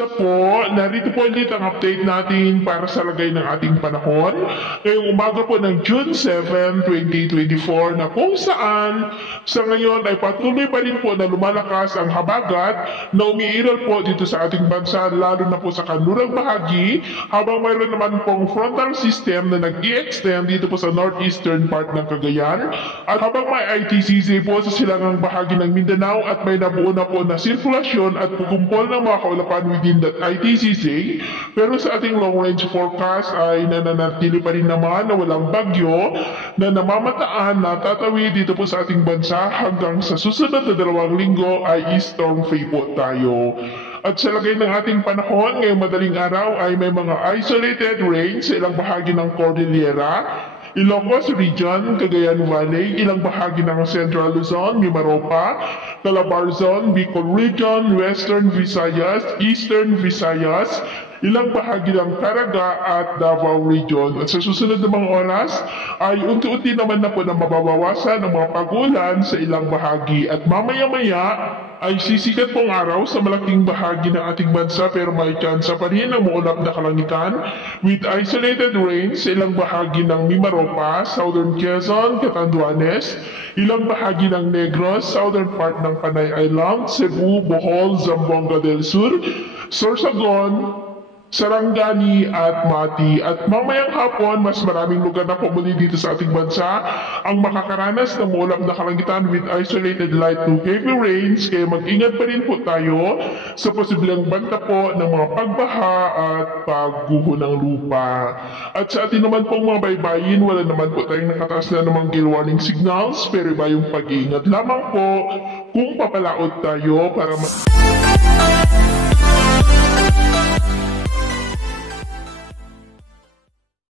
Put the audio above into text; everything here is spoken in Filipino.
Kamusta po? Narito po ulit ang update natin para sa lagay ng ating panahon. Ngayong umaga po ng June 7, 2024 na kung saan sa ngayon ay patuloy pa rin po na lumalakas ang habagat na umiiral po dito sa ating bansa lalo na po sa kanlurang bahagi habang mayroon naman pong frontal system na nag-i-extend dito po sa northeastern part ng Cagayan at habang may ITCZ po sa silangang bahagi ng Mindanao at may nabuo na po na sirkulasyon at kukumpol ng mga kaulapan within that ITCZ, pero sa ating long-range forecast ay nananatili pa rin naman na walang bagyo na namamataan na tatawid dito po sa ating bansa hanggang sa susunod na 2 linggo ay storm free po tayo. At sa lagay ng ating panahon, ngayong madaling araw ay may mga isolated rain sa ilang bahagi ng Cordillera, Ilocos Region, Cagayan Valley, ilang bahagi ng Central Luzon, Mimaropa, Calabarzon, Bicol Region, Western Visayas, Eastern Visayas, ilang bahagi ng Caraga at Davao Region. At sa susunod na mga oras ay unti-unti naman na po na mababawasan ang mga pag-ulan sa ilang bahagi. At mamaya-maya ay sisikat pong araw sa malaking bahagi ng ating bansa pero may tsansa pa rin ng maulap na kalangitan with isolated rain sa ilang bahagi ng Mimaropa, Southern Quezon, Catanduanes, ilang bahagi ng Negros, southern part ng Panay Island, Cebu, Bohol, Zamboanga del Sur, Sorsogon, Sarangani at Mati. At mamayang hapon, mas maraming lugar na pumuli dito sa ating bansa ang makakaranas ng maulap na kalangitan with isolated light to heavy rains, kaya mag-ingat pa rin po tayo sa posibleng banta po ng mga pagbaha at pagguho ng lupa. At sa atin naman pong mga baybayin, wala naman po tayong nakataas na namang gale warning signals, pero iba yung pag-iingat lamang po kung papalaot tayo para